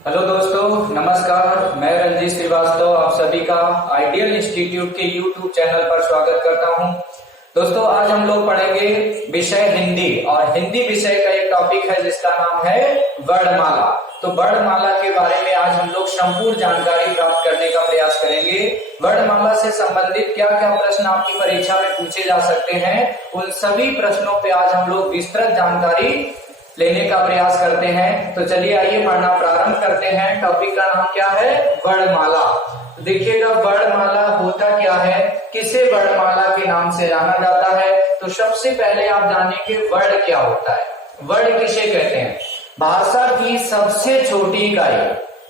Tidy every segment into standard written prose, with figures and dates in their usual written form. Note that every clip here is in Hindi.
हेलो दोस्तों, नमस्कार। मैं रंजीत श्रीवास्तव आप सभी का आइडियल इंस्टीट्यूट के यूट्यूब चैनल पर स्वागत करता हूं। दोस्तों, आज हम लोग पढ़ेंगे विषय हिंदी और हिंदी विषय का एक टॉपिक है जिसका नाम है वर्णमाला। तो वर्णमाला के बारे में आज हम लोग संपूर्ण जानकारी प्राप्त करने का प्रयास करेंगे। वर्णमाला से संबंधित क्या क्या प्रश्न आपकी परीक्षा में पूछे जा सकते हैं, उन सभी प्रश्नों पे आज हम लोग विस्तृत जानकारी लेने का प्रयास करते हैं। तो चलिए आइए पढ़ना प्रारंभ करते हैं। टॉपिक का नाम क्या है? वर्णमाला। देखिएगा, वर्णमाला होता क्या है, किसे वर्णमाला के नाम से जाना जाता है। तो सबसे पहले आप जानेंगे वर्ण क्या होता है। वर्ण किसे कहते हैं? भाषा की सबसे छोटी इकाई,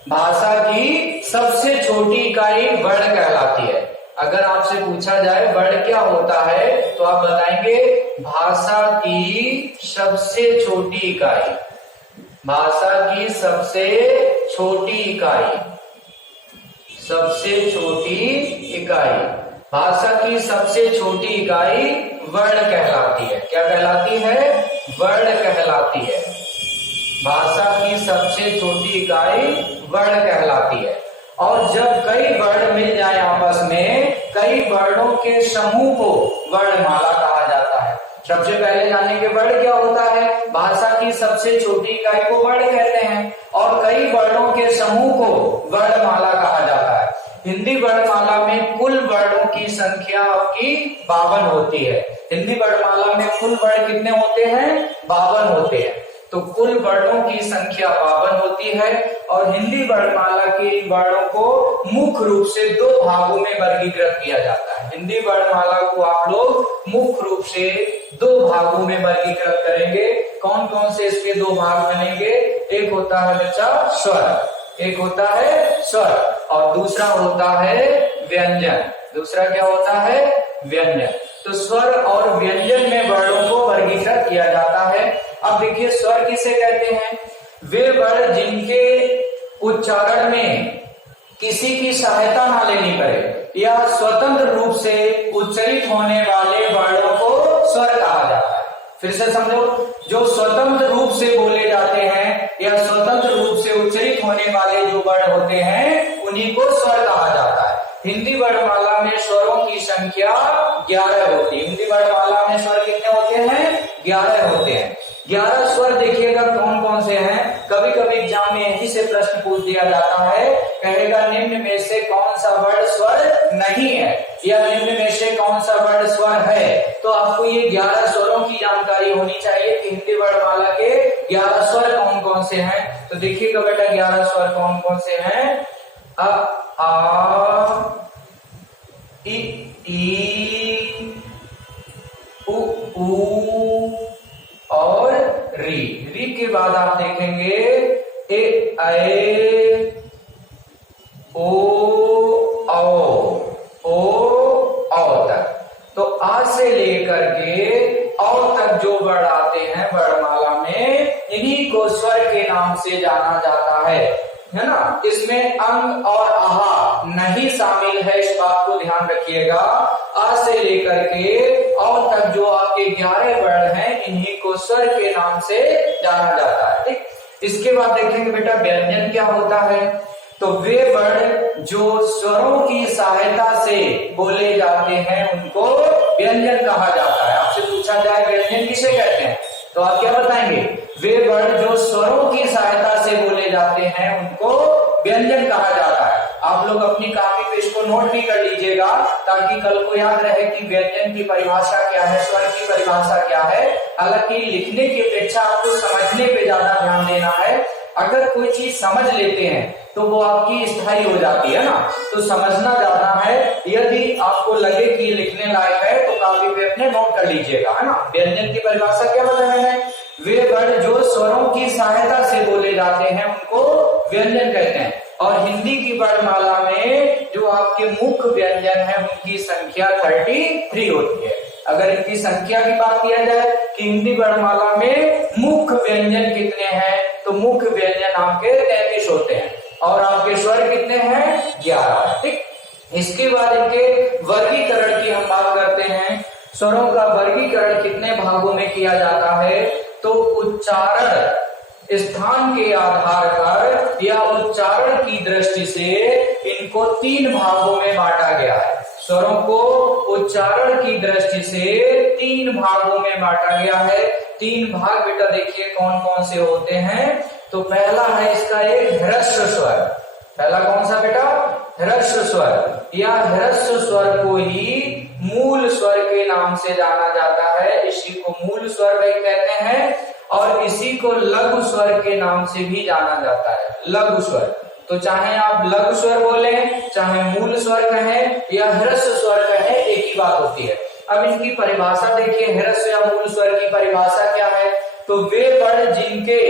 भाषा की सबसे छोटी इकाई वर्ण कहलाती है। अगर आपसे पूछा जाए वर्ण क्या होता है तो आप बताएंगे भाषा की सबसे छोटी इकाई, भाषा की सबसे छोटी इकाई, सबसे छोटी इकाई, भाषा की सबसे छोटी इकाई वर्ण कहलाती है। क्या कहलाती है? वर्ण कहलाती है। भाषा की सबसे छोटी इकाई वर्ण कहलाती है। और जब कई वर्ण मिल जाए आपस में, कई वर्णों के समूह को वर्णमाला कहा जाता है। सबसे पहले जानेंगे वर्ण क्या होता है। भाषा की सबसे छोटी इकाई को वर्ण कहते हैं और कई वर्णों के समूह को वर्णमाला कहा जाता है। हिंदी वर्णमाला में कुल वर्णों की संख्या आपकी 52 होती है। हिंदी वर्णमाला में कुल वर्ण कितने होते हैं? 52 होते हैं। तो कुल वर्णों की संख्या 52 होती है और हिंदी वर्णमाला के वर्णों को मुख्य रूप से दो भागों में वर्गीकृत किया जाता है। हिंदी वर्णमाला को आप लोग मुख्य रूप से दो भागों में वर्गीकृत करेंगे। कौन कौन से इसके दो भाग बनेंगे? एक होता है बच्चा स्वर, एक होता है स्वर और दूसरा होता है व्यंजन। दूसरा क्या होता है? व्यंजन। तो स्वर और व्यंजन में वर्णों को वर्गीकृत किया जाता है। अब देखिए, स्वर किसे कहते हैं? वे वर्ण जिनके उच्चारण में किसी की सहायता ना लेनी पड़े या स्वतंत्र रूप से उच्चरित होने वाले वर्णों को स्वर कहा जाता है। फिर से समझो, जो स्वतंत्र रूप से बोले जाते हैं या स्वतंत्र रूप से उच्चरित होने वाले जो वर्ण होते हैं उन्हीं को स्वर कहा जाता है। हिंदी वर्णमाला में स्वरों की संख्या 11 होती है। हिंदी वर्णमाला में स्वर कितने होते हैं? 11 होते हैं। 11 स्वर देखिएगा कौन कौन से हैं। कभी कभी एग्जाम में यही से प्रश्न पूछ दिया जाता है, कहेगा निम्न में से कौन सा वर्ण स्वर नहीं है या निम्न में से कौन सा वर्ण स्वर है। तो आपको ये 11 स्वरों की जानकारी होनी चाहिए कि हिंदी वर्णमाला के 11 स्वर कौन कौन से हैं। तो देखिएगा बेटा, 11 स्वर कौन कौन से हैं? अ आ इ ई उ ऊ और री। री के बाद आप देखेंगे ए ऐ ओ औ तक। तो आ से लेकर के औ तक जो वर्ण आते हैं वर्णमाला में, इन्हीं को स्वर के नाम से जाना जाता है ना। इसमें अंग और आहा नहीं शामिल है, इस बात को ध्यान रखिएगा। आ से लेकर के औ तक जो आपके 11 वर्ण हैं, इन्हीं को स्वर के नाम से जाना जाता है। ठीक, इसके बाद देखेंगे बेटा व्यंजन क्या होता है। तो वे वर्ण जो स्वरों की सहायता से बोले जाते हैं उनको व्यंजन कहा जाता है। आपसे पूछा जाए व्यंजन किसे कहते हैं तो आप क्या बताएंगे? वे वर्ण जो स्वरों की सहायता से बोले जाते हैं उनको व्यंजन कहा जाता है। आप लोग अपनी कॉपी पे इसको नोट भी कर लीजिएगा ताकि कल को याद रहे कि व्यंजन की परिभाषा क्या है, स्वर की परिभाषा क्या है। हालांकि लिखने की अपेक्षा आपको समझने पे ज्यादा ध्यान देना है। अगर कोई चीज समझ लेते हैं तो वो आपकी स्थायी हो जाती है ना, तो समझना ज्यादा है। यदि आपको लगे कि लिखने लायक है तो कॉपी पे अपने नोट कर लीजिएगा, है ना। व्यंजन की परिभाषा क्या बताया मैंने? वे वर्ण जो स्वरों की सहायता से बोले जाते हैं उनको व्यंजन कहते हैं। और हिंदी की वर्णमाला में जो आपके मुख्य व्यंजन है उनकी संख्या 33 होती है। अगर इनकी संख्या की बात किया जाए कि हिंदी वर्णमाला में मुख्य व्यंजन कितने हैं, तो मुख्य व्यंजन आपके 33 होते हैं और आपके स्वर कितने हैं? 11। ठीक, इसके बाद इनके वर्गीकरण की हम बात करते हैं। स्वरों का वर्गीकरण कितने भागों में किया जाता है? तो उच्चारण स्थान के आधार पर या उच्चारण की दृष्टि से इनको 3 भागों में बांटा गया है। स्वरों को उच्चारण की दृष्टि से 3 भागों में बांटा गया है। 3 भाग बेटा देखिए कौन कौन से होते हैं। तो पहला है इसका एक ह्रस्व स्वर। पहला कौन सा बेटा? ह्रस्व स्वर। या ह्रस्व स्वर को ही मूल स्वर के नाम से जाना जाता है। इसी को मूल स्वर भी कहते हैं और इसी को लघु स्वर के नाम से भी जाना जाता है, लघु स्वर। तो चाहे आप लघु स्वर बोलें, चाहे मूल स्वर कहें या ह्रस्व स्वर कहें, एक ही बात होती है। अब इनकी परिभाषा देखिए, ह्रस्व या मूल स्वर की परिभाषा क्या है? तो वे वर्ण जिनके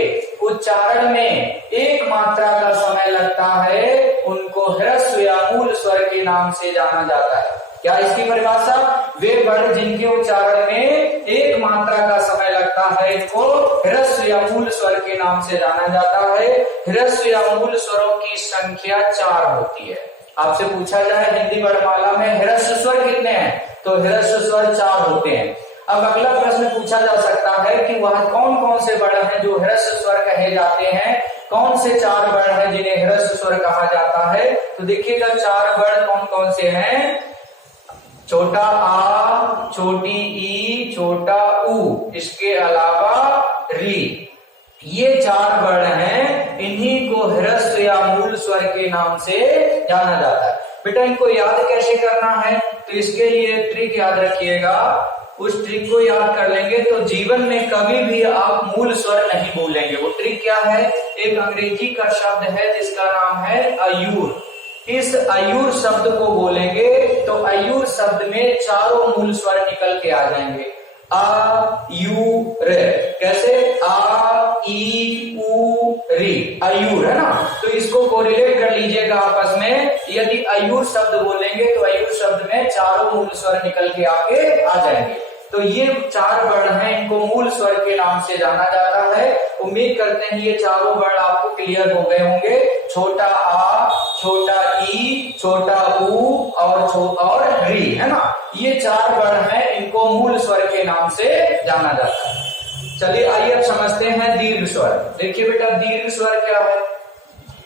उच्चारण में 1 मात्रा का समय लगता है उनको ह्रस्व या मूल स्वर के नाम से जाना जाता है। क्या इसकी परिभाषा? वे वर्ण जिनके उच्चारण में 1 मात्रा का समय लगता है इनको ह्रस्व या मूल स्वर के नाम से जाना जाता है। ह्रस्व या मूल स्वरों की संख्या 4 होती है। आपसे पूछा जाए हिंदी वर्णमाला में ह्रस्व स्वर कितने हैं, तो ह्रस्व स्वर 4 होते हैं। अब अगला प्रश्न पूछा जा सकता है कि वह कौन कौन से वर्ण हैं जो ह्रस्व स्वर कहे जाते हैं, कौन से 4 वर्ण हैं जिन्हें ह्रस्व स्वर कहा जाता है। तो देखिएगा 4 वर्ण कौन कौन से हैं। छोटा आ, छोटी ई, छोटा ऊ, इसके अलावा री, ये 4 वर्ण हैं। इन्हीं को ह्रस्व या मूल स्वर के नाम से जाना जाता है। बेटा इनको याद कैसे करना है, तो इसके लिए ट्रिक याद रखिएगा। उस ट्रिक को याद कर लेंगे तो जीवन में कभी भी आप मूल स्वर नहीं भूलेंगे। वो ट्रिक क्या है? एक अंग्रेजी का शब्द है जिसका नाम है अयूर। इस अयूर शब्द को बोलेंगे तो अयूर शब्द में 4 मूल स्वर निकल के आ जाएंगे। आ यू रे, कैसे? आ ई ऊ री, अयूर है ना। तो इसको कोरिलेट कर लीजिएगा आपस में। यदि अयूर शब्द बोलेंगे तो अयूर शब्द में 4 मूल स्वर निकल के आगे आ जाएंगे। तो ये 4 वर्ण हैं, इनको मूल स्वर के नाम से जाना जाता है। उम्मीद करते हैं ये 4 वर्ण आपको क्लियर हो गए होंगे। छोटा आ, छोटा ई, छोटा ऊ और री, है ना। ये 4 वर्ण हैं, इनको मूल स्वर के नाम से जाना जाता है। चलिए आइए अब समझते हैं दीर्घ स्वर। देखिए बेटा दीर्घ स्वर क्या है।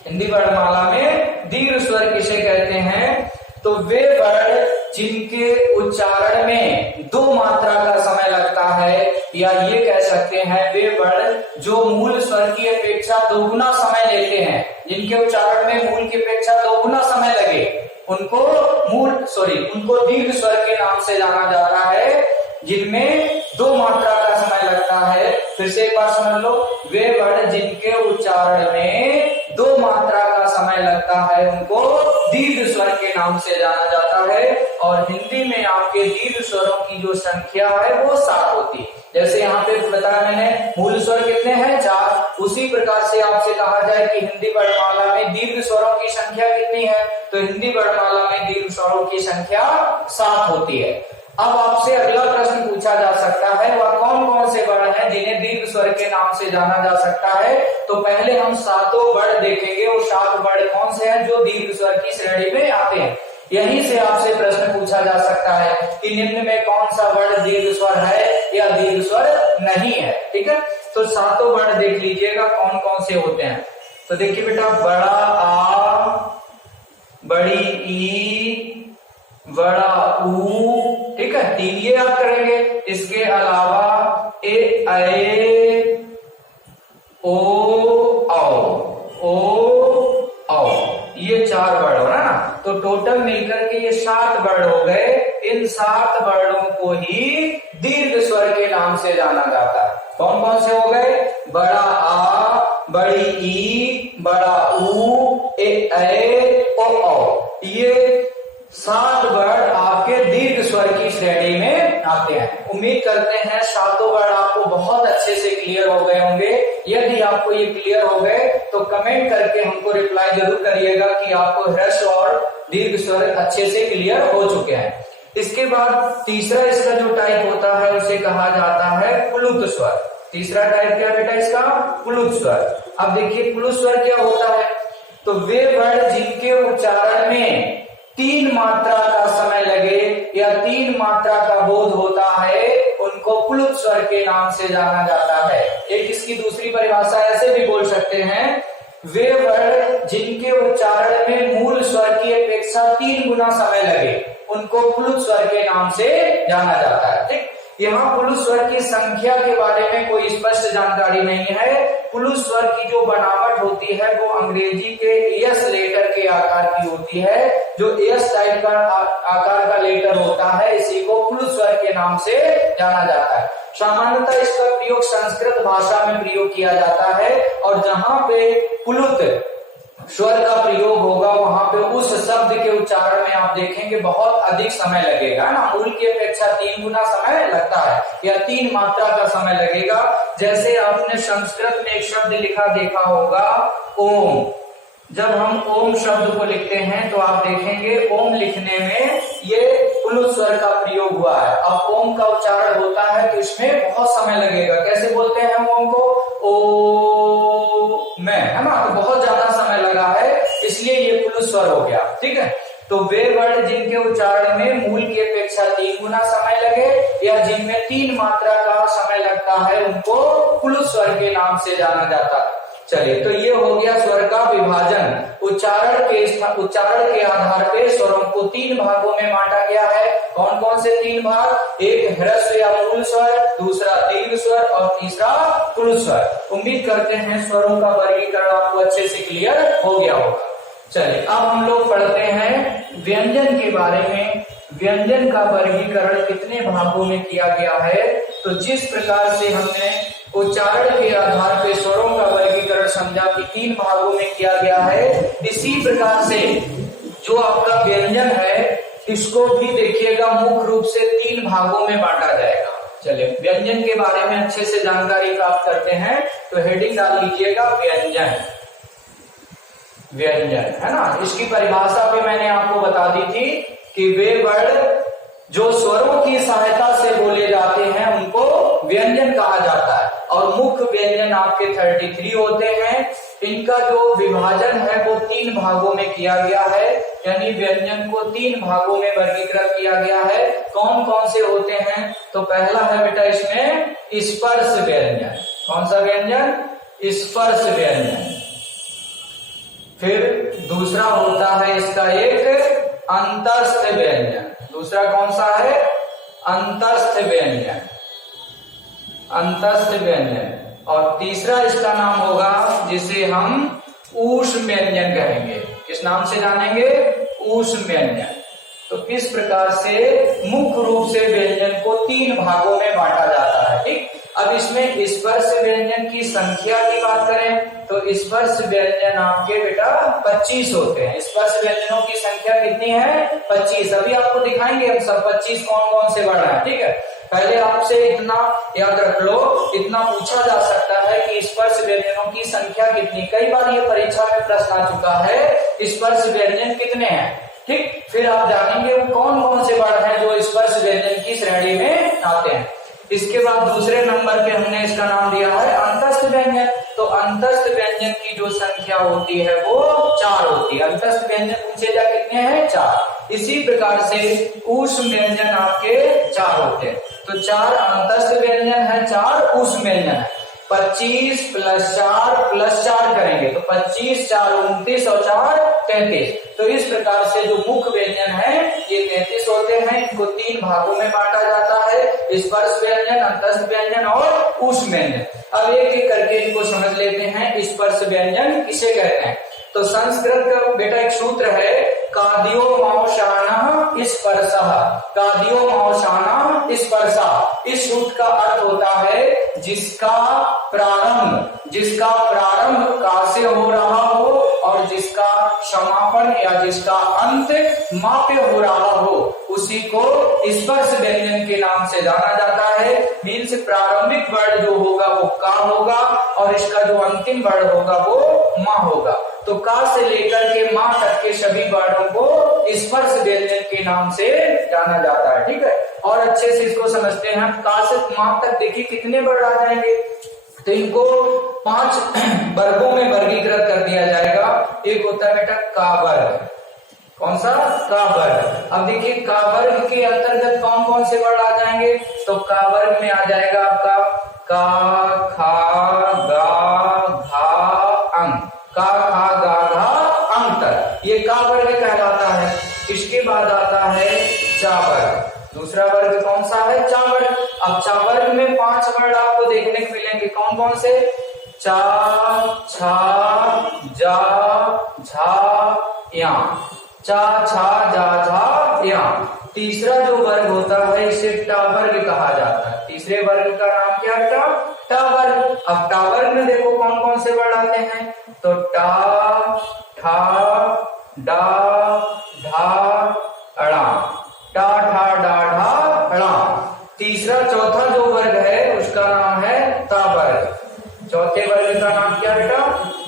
हिंदी वर्णमाला में दीर्घ स्वर किसे कहते हैं? तो वे वर्ण जिनके उच्चारण में 2 मात्रा का समय लगता है, या ये कह सकते हैं वे वर्ण जो मूल स्वर की अपेक्षा 2 समय लेते हैं, जिनके उच्चारण में मूल की अपेक्षा 2 समय लगे, उनको दीर्घ स्वर के नाम से जाना जाता है। जिनमें 2 मात्रा का समय लगता है। फिर से एक बार समझ लो, वे वर्ण जिनके उच्चारण में 2 मात्रा का समय लगता है उनको दीर्घ स्वर के नाम से जाना जाता है। और हिंदी में आपके दीर्घ स्वरों की जो संख्या है वो 7 होती है। जैसे यहाँ पे बताया मैंने मूल स्वर कितने हैं? 4। उसी प्रकार से आपसे कहा जाए कि हिंदी वर्णमाला में दीर्घ स्वरों की संख्या कितनी है, तो हिंदी वर्णमाला में दीर्घ स्वरों की संख्या 7 होती है। अब आपसे अगला प्रश्न पूछा जा सकता है, वह कौन कौन से वर्ण हैं जिन्हें दीर्घ स्वर के नाम से जाना जा सकता है। तो पहले हम 7 वर्ण देखेंगे। वो 7 वर्ण कौन से हैं जो दीर्घ स्वर की श्रेणी में आते हैं। यहीं से आपसे प्रश्न पूछा जा सकता है कि निम्न में कौन सा वर्ण दीर्घ स्वर है या दीर्घ स्वर नहीं है। ठीक है, तो 7 वर्ण देख लीजिएगा कौन कौन से होते हैं। तो देखिए बेटा, बड़ा आ, बड़ी ई, बड़ा ऊ, ठीक है, 3 ये याद करेंगे। इसके अलावा ए ओ औ, ये 4 वर्ण हो ना। तो टोटल मिलकर के ये 7 वर्ण हो गए। इन 7 वर्णों को ही दीर्घ स्वर के नाम से जाना जाता है। कौन कौन से हो गए? बड़ा आ, बड़ी ई, बड़ा ऊ, ए ओ औ। ये 7 वर्ण आपके दीर्घ स्वर की श्रेणी में आते हैं। उम्मीद करते हैं 7 वर्ण आपको बहुत अच्छे से क्लियर हो गए होंगे। यदि आपको ये क्लियर हो गए तो कमेंट करके हमको रिप्लाई जरूर करिएगा कि आपको ह्रस्व और दीर्घ स्वर अच्छे से क्लियर हो चुके हैं। इसके बाद तीसरा इसका जो टाइप होता है उसे कहा जाता है प्लुत स्वर। तीसरा टाइप क्या बेटा इसका? प्लुत स्वर। अब देखिए प्लुत स्वर क्या होता है। तो वे वर्ण जिनके उच्चारण में 3 मात्रा का समय लगे या 3 मात्रा का बोध होता है उनको उनको प्लुत स्वर के नाम से जाना जाता है। एक इसकी दूसरी परिभाषा ऐसे भी बोल सकते हैं, वे वर्ण जिनके उच्चारण में मूल स्वर की अपेक्षा 3 गुना समय लगे उनको प्लुत स्वर के नाम से जाना जाता है। ठीक, यहाँ प्लुत स्वर की संख्या के बारे में कोई स्पष्ट जानकारी नहीं है। प्लुत स्वर की जो बनावट होती है वो अंग्रेजी के एस लेटर के आकार की होती है। जो एस टाइप का आकार का लेटर होता है इसी को प्लुत स्वर के नाम से जाना जाता है। सामान्यतः इसका प्रयोग संस्कृत भाषा में प्रयोग किया जाता है और जहां पे प्लुत स्वर का प्रयोग होगा वहां पे उस शब्द के उच्चारण में आप देखेंगे बहुत अधिक समय लगेगा ना, मूल की अपेक्षा 3 गुना समय लगता है या 3 मात्रा का समय लगेगा। जैसे आपने संस्कृत में एक शब्द लिखा देखा होगा ओम, जब हम ओम शब्द को लिखते हैं तो आप देखेंगे ओम लिखने में ये प्लुत स्वर का प्रयोग हुआ है। अब ओम का उच्चारण होता है तो इसमें बहुत समय लगेगा। कैसे बोलते हैं हम ओम को? ओ में, है ना, तो बहुत ज्यादा समय लगा है इसलिए ये प्लुत स्वर हो गया। ठीक है, तो वे वर्ण जिनके उच्चारण में मूल की अपेक्षा 3 गुना समय लगे या जिनमें 3 मात्रा का समय लगता है उनको प्लुत स्वर के नाम से जाना जाता है। चलिए, तो ये हो गया स्वर का विभाजन। उच्चारण के आधार पे स्वरों को 3 भागों में बांटा गया है। कौन कौन से 3 भाग? एक ह्रस्व या मूल स्वर, दूसरा दीर्घ स्वर और तीसरा प्लुत स्वर। उम्मीद करते हैं स्वरों का वर्गीकरण आपको अच्छे से क्लियर हो गया होगा। चलिए, अब हम लोग पढ़ते हैं व्यंजन के बारे में। व्यंजन का वर्गीकरण कितने भागों में किया गया है? तो जिस प्रकार से हमने उच्चारण के आधार पर स्वरों का वर्गीकरण समझा कि 3 भागों में किया गया है, इसी प्रकार से जो आपका व्यंजन है इसको भी देखिएगा मुख्य रूप से 3 भागों में बांटा जाएगा। चलिए, व्यंजन के बारे में अच्छे से जानकारी प्राप्त करते हैं तो हेडिंग डाल लीजिएगा व्यंजन। व्यंजन, है ना, इसकी परिभाषा पे मैंने आपको बता दी थी कि वे वर्ण जो स्वरों की सहायता से बोले जाते हैं उनको व्यंजन कहा जाता है और मुख्य व्यंजन आपके 33 होते हैं। इनका जो विभाजन है वो 3 भागों में किया गया है, यानी व्यंजन को 3 भागों में वर्गीकृत किया गया है। कौन कौन से होते हैं? तो पहला है बेटा इसमें स्पर्श व्यंजन। कौन सा व्यंजन? स्पर्श व्यंजन। फिर दूसरा होता है इसका एक अंतस्थ व्यंजन। दूसरा कौन सा है? अंतस्थ व्यंजन। अंतस्थ व्यंजन। और तीसरा इसका नाम होगा जिसे हम ऊष्म व्यंजन कहेंगे। किस नाम से जानेंगे? ऊष्म व्यंजन। तो इस प्रकार से मुख्य रूप से व्यंजन को 3 भागों में बांटा जाता है। ठीक, अब इसमें स्पर्श व्यंजन की संख्या की बात करें तो स्पर्श व्यंजन आपके बेटा 25 होते हैं। स्पर्श व्यंजनों की संख्या कितनी है? 25। अभी आपको दिखाएंगे हम सब 25 कौन कौन से वर्ण है। ठीक है, पहले आपसे इतना याद रख लो, इतना पूछा जा सकता है कि स्पर्श व्यंजनों की संख्या कितनी। कई बार ये परीक्षा में प्रश्न आ चुका है, स्पर्श व्यंजन कितने हैं। ठीक, फिर आप जानेंगे वो कौन कौन से वर्ण हैं जो स्पर्श व्यंजन की श्रेणी में आते हैं। इसके बाद दूसरे नंबर पे हमने इसका नाम दिया है अंतस्थ व्यंजन। तो अंतस्थ व्यंजन की जो संख्या होती है वो 4 होती है। अंतस्थ व्यंजन पूछे जा कितने हैं? 4। इसी प्रकार से ऊष्म व्यंजन आपके 4 होते हैं। तो 4 अंतस्थ व्यंजन है, 4 ऊष्म व्यंजन है। 25 + 4 + 4 करेंगे तो 25, 4 29 और 4 33। तो इस प्रकार से जो मुख्य व्यंजन है ये 33 होते हैं। इनको 3 भागों में बांटा जाता है, स्पर्श व्यंजन, अंतस्थ व्यंजन और ऊष्म व्यंजन। अब एक एक करके इनको समझ लेते हैं। स्पर्श व्यंजन किसे कहते हैं? तो संस्कृत का बेटा एक सूत्र है, काद्यो मांशानः स्पर्शः। काद्यो मांशानः स्पर्शः। इस सूत्र का अर्थ होता है जिसका प्रारंभ का से हो रहा हो और जिसका समापन या जिसका अंत मा पे हो रहा हो उसी को स्पर्श व्यंजन के नाम से जाना जाता है। मीन्स प्रारंभिक वर्ण जो होगा वो का होगा और इसका जो अंतिम वर्ण होगा वो मा होगा। तो का से लेकर के मां तक के सभी वर्णों को स्पर्श व्यंजन के नाम से जाना जाता है। ठीक है, और अच्छे से इसको समझते हैं। का से मां तक देखिए कितने वर्ण आ जाएंगे, तो इनको 5 वर्गों में वर्गीकृत कर दिया जाएगा। एक होता है बेटा का वर्ग, कौन सा? का वर्ग। अब देखिए का वर्ग के अंतर्गत कौन कौन से वर्ण आ जाएंगे? तो का वर्ग में आ जाएगा आपका का, खा, गा, घा, अंग। का, खा, गा, घा, अंग तक ये का वर्ग कहलाता है। इसके बाद आता है चा वर्ग। दूसरा वर्ग कौन सा है? चा वर्ग। अब चा वर्ग में 5 वर्ण आपको देखने को मिलेंगे। कौन कौन से? चा, छा, जा, झा, या। चा, छा, जा, झा, या। तीसरा जो वर्ग होता है इसे टा वर्ग कहा जाता है। तीसरे वर्ग का नाम क्या है? टा वर्ग। अब टा वर्ग में देखो कौन कौन से वर्ण आते हैं? तो टा, ठा, डा, ढा, अड़ा। टा, ठा, डा, ढा, अड़ा। तीसरा चौथा जो वर्ग है उसका नाम है ता वर्ग। चौथे वर्ग का नाम क्या बेटा?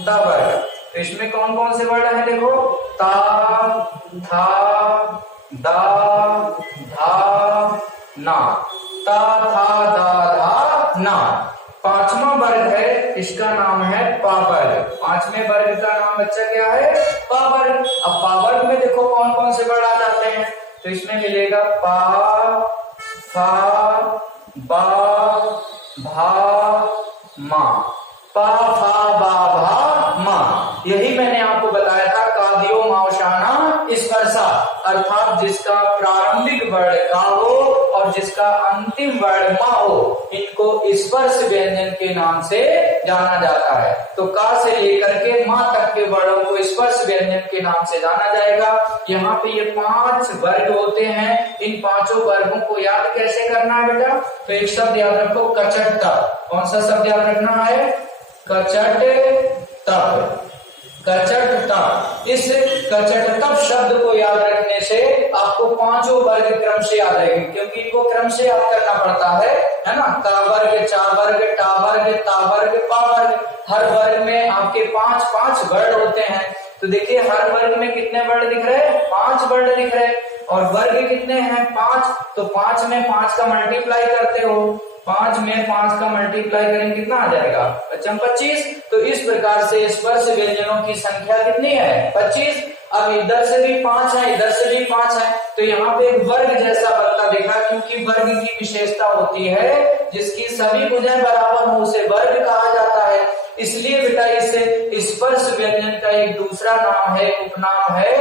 ता वर्ग। तो इसमें कौन कौन से वर्ण है देखो? ता, था, दा, धा, ना। ता, था, दा, धा, ना। 5वां वर्ग है, इसका नाम है पा वर्ग। 5वें वर्ग का नाम बच्चा क्या है? पा वर्ग। अब पा वर्ग में देखो कौन कौन से वर्ण आ जाते हैं? तो इसमें मिलेगा पा, फा, बा, भा, मा। पा, फा, बा, भा, मा। यही मैंने आपको बताया था कादियो मावशाना स्पर्शा, अर्थात जिसका प्रारंभिक वर्ण का हो और जिसका अंतिम वर्ण मा हो, इनको स्पर्श व्यंजन के नाम से जाना जाता है। तो का से लेकर के मा तक के वर्णों को स्पर्श व्यंजन के नाम से जाना जाएगा। यहाँ पे ये 5 वर्ग होते हैं। इन 5 वर्गों को याद कैसे करना है बेटा? तो एक शब्द याद रखो, कचट तप। कौन सा शब्द याद रखना है? कचट तप। कचट तप। इस कचट तप शब्द को याद रखने से आपको 5 वर्ग क्रम से याद रहेंगे, क्योंकि इनको क्रम से याद करना पड़ता है ना? का वर्ग, चा वर्ग, टा वर्ग, ता वर्ग, पा वर्ग। हर वर्ग में आपके 5 वर्ण होते हैं। तो देखिए हर वर्ग में कितने वर्ण दिख रहे हैं? 5 वर्ण दिख रहे हैं। और वर्ग कितने हैं? 5। तो 5 में 5 का मल्टीप्लाई करते हो। 5 में 5 का मल्टीप्लाई करेंगे कितना आ जाएगा? 25। तो इस प्रकार से स्पर्श व्यंजनों की संख्या कितनी है? 25। अब इधर से भी 5 है, इधर से भी 5 है, तो यहाँ पे एक वर्ग जैसा बनता दिखा, क्योंकि वर्ग की विशेषता होती है जिसकी सभी भुजाएं बराबर हो उसे वर्ग कहा जाता है। इसलिए बेटा इस स्पर्श व्यंजन का एक दूसरा नाम है, उपनाम है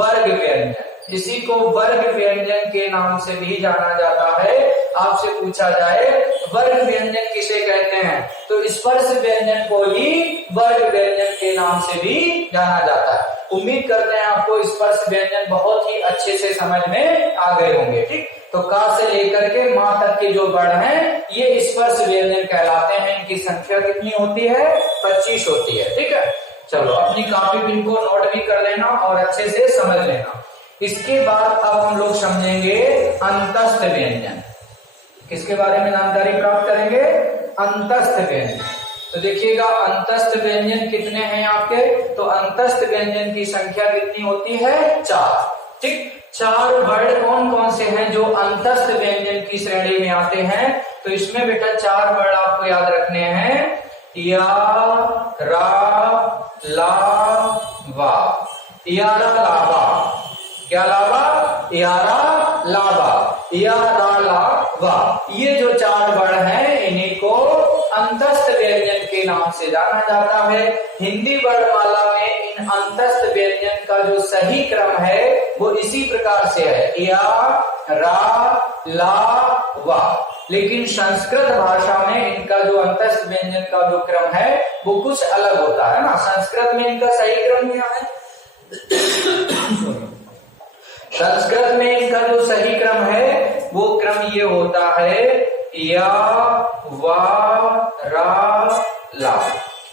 वर्ग व्यंजन। इसी को वर्ग व्यंजन के नाम से भी जाना जाता है। आपसे पूछा जाए वर्ग व्यंजन किसे कहते हैं, तो स्पर्श व्यंजन को ही वर्ग व्यंजन के नाम से भी जाना जाता है। उम्मीद करते हैं आपको स्पर्श व्यंजन बहुत ही अच्छे से समझ में आ गए होंगे। ठीक, तो का से लेकर के मा तक के जो वर्ण हैं ये स्पर्श व्यंजन कहलाते हैं। इनकी संख्या कितनी होती है? 25 होती है। ठीक है, चलो अपनी कॉपी पिन को नोट भी कर लेना और अच्छे से समझ लेना। इसके बाद अब हम लोग समझेंगे अंतस्थ व्यंजन। किसके बारे में जानकारी प्राप्त करेंगे? अंतस्थ व्यंजन। तो देखिएगा अंतस्थ व्यंजन कितने हैं आपके? तो अंतस्थ व्यंजन की संख्या कितनी होती है? 4। ठीक, 4 वर्ण कौन कौन से हैं जो अंतस्थ व्यंजन की श्रेणी में आते हैं? तो इसमें बेटा 4 वर्ण आपको याद रखने हैं। या, रा, ला, वा। यारा, लावा। क्या लावा? यारा, लावा। या, रा, ला, वा। ये जो 4 वर्ण हैं इन्हीं को अंतस्थ व्यंजन के नाम से जाना जाता है। हिंदी वर्णमाला में इन अंतस्थ व्यंजन का जो सही क्रम है वो इसी प्रकार से है, या, रा, ला, वा। लेकिन संस्कृत भाषा में इनका जो अंतस्थ व्यंजन का जो क्रम है वो कुछ अलग होता है ना। संस्कृत में इनका सही क्रम क्या है? संस्कृत में इनका जो सही क्रम है वो क्रम ये होता है, या, वा, रा, ला।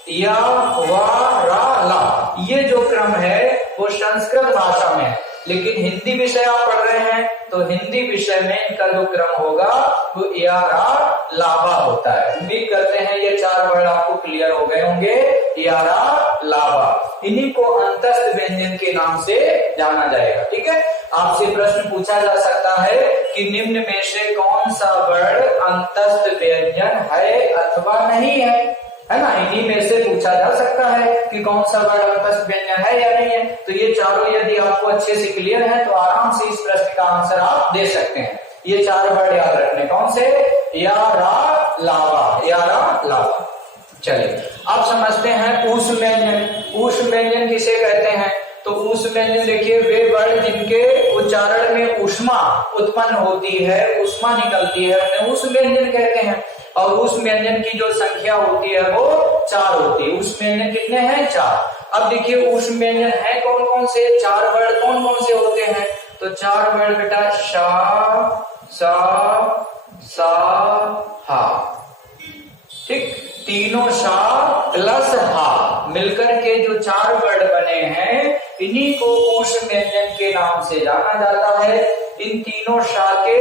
या, वा, रा, ला। ये जो क्रम है वो संस्कृत भाषा में है। लेकिन हिंदी विषय आप पढ़ रहे हैं तो हिंदी विषय में इनका जो क्रम होगा वो या, रा, लावा होता है। उम्मीद करते हैं ये 4 वर्ण आपको क्लियर हो गए होंगे। या, रा, लावा, इन्हीं को अंतस्थ व्यंजन के नाम से जाना जाएगा। ठीक है, आपसे प्रश्न पूछा जा सकता है कि निम्न में से कौन सा वर्ण अंतस्थ व्यंजन है अथवा नहीं है? है ना, इन्हीं में से पूछा जा सकता है कि कौन सा वर्ड अंतस्थ व्यंजन है या नहीं है। तो ये चारों यदि आपको अच्छे से क्लियर है तो आराम से इस प्रश्न का आंसर आप दे सकते हैं। ये 4 वर्ड याद रखने, कौन से, या, रा, लावा, या, रा, लावा। चलिए अब समझते हैं ऊष्म व्यंजन। ऊष्म व्यंजन किसे कहते हैं? तो ऊष्म व्यंजन देखिए वे वर्ड जिनके उच्चारण में ऊष्मा उत्पन्न होती है, ऊष्मा निकलती है, उन्हें ऊष्म व्यंजन कहते हैं। और ऊष्म व्यंजन की जो संख्या होती है वो 4 होती है। ऊष्म व्यंजन कितने हैं? 4। अब देखिए ऊष्म व्यंजन है कौन कौन से, 4 वर्ड कौन कौन से होते हैं? तो 4 वर्ड बेटा शा, सा, सा, हा, ठीक, तीनों शा प्लस हा मिलकर के जो 4 वर्ड बने हैं इन्हीं को ऊष्म व्यंजन के नाम से जाना जाता है। इन तीनों शा के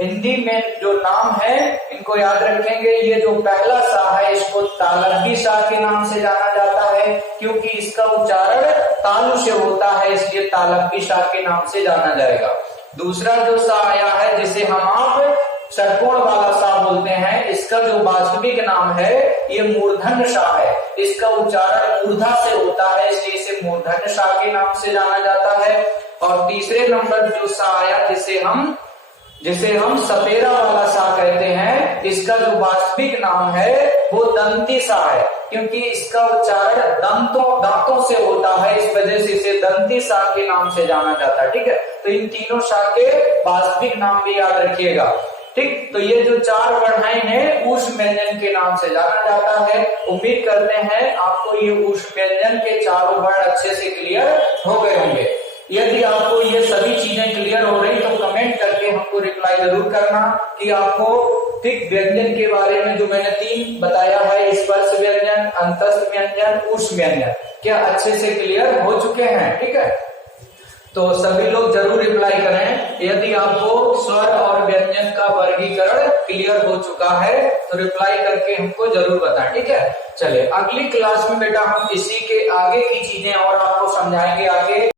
हिंदी में जो नाम है इनको याद रखेंगे। ये जो पहला सा है इसको तालव्य सा के नाम से जाना जाता है, क्योंकि इसका उच्चारण तालु से होता है, इसलिए तालव्य सा के नाम से जाना जाएगा। दूसरा जो सा आया है जिसे हम आप षटकोण वाला सा बोलते हैं, इसका जो वास्तविक नाम है ये मूर्धन्य सा है। इसका उच्चारण मूर्धा से होता है, इसलिए इसे मूर्धन्य सा के नाम से जाना जाता है। और तीसरे नंबर जो सा आया जिसे हम सपेरा वाला सा कहते हैं, इसका जो वास्तविक नाम है वो दंती सा है, क्योंकि इसका उच्चारण दांतों से होता है, इस वजह से इसे दंती सा के नाम से जाना जाता है। ठीक है, तो इन तीनों सा के वास्तविक नाम भी याद रखिएगा। ठीक, तो ये जो 4 वर्ड हैं इन्हें ऊष्म व्यंजन के नाम से जाना जाता है। उम्मीद करते हैं आपको ये ऊष्म व्यंजन के 4 वर्ड अच्छे से क्लियर हो गए होंगे। यदि आपको ये सभी चीजें क्लियर हो रही तो कमेंट करके हमको रिप्लाई जरूर करना कि आपको ठीक व्यंजन के बारे में जो मैंने 3 बताया है, स्पर्श व्यंजन, अंतस्थ व्यंजन, ऊष्म व्यंजन, क्या अच्छे से क्लियर हो चुके हैं। ठीक है, तो सभी लोग जरूर रिप्लाई करें। यदि आपको स्वर और व्यंजन का वर्गीकरण क्लियर हो चुका है तो रिप्लाई करके हमको जरूर बताएं। ठीक है, चलिए अगली क्लास में बेटा हम इसी के आगे की चीजें और आपको समझाएंगे आगे।